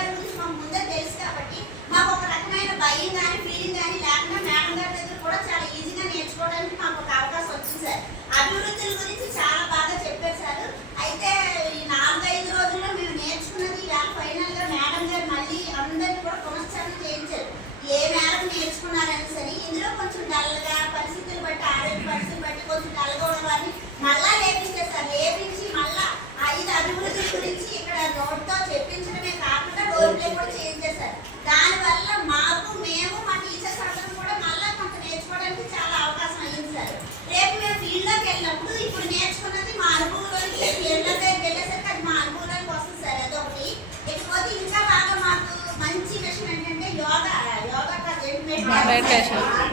గారి గురించి మాకు ముందే తెలుసు కాబట్టి మాకు ఒక రకమైన భయం కానీ ఫీలింగ్ కానీ లేకుండా మేడం గారి దగ్గర కూడా చాలా ఈజీగా నేర్చుకోవడానికి మాకు ఒక అవకాశం వచ్చింది సార్. అభివృద్ధుల గురించి చాలా బాగా చెప్పారు సార్. అయితే ఈ 4-5 రోజుల్లో మేము నేర్చుకున్నది ఇవాళ ఫైనల్ గా మేడం గారు మళ్ళీ అందరినీ కూడా పునశ్చరణ చేయించారు. ఏ మేడం నేర్చుకున్నారని సరే ఇందులో కొంచెం డల్గా పరిస్థితులు బట్టి ఆరోగ్య పరిస్థితులు బట్టి కొంచెం డల్గా ఉన్న వారిని మళ్ళా లేపించారు సార్. లేపించి మళ్ళా 5 అభివృద్ధుల గురించి ఇక్కడ నోట్తో చెప్పించడమే కాకుండా రోల్ ప్లే కూడా చేయించేశారు. దానివల్ల మాకు మేము మా టీచర్స్ అందరం కూడా మళ్ళా కొంత నేర్చుకోవడానికి చాలా అవకాశం అయ్యింది సార్. రేపు మేము ఫీల్డ్లోకి వెళ్ళినప్పుడు ఇప్పుడు నేర్చుకున్నది మా అనుభవంలోనికి ఫీల్డ్లోకి వెళ్ళేసరికి అది మా అనుభవంలోకి వస్తుంది సార్. అదొకటి. ఇకపోతే ఇంకా బాగా మాకు మంచి విషయం ఏంటంటే యోగా కాదు మెడిటేషన్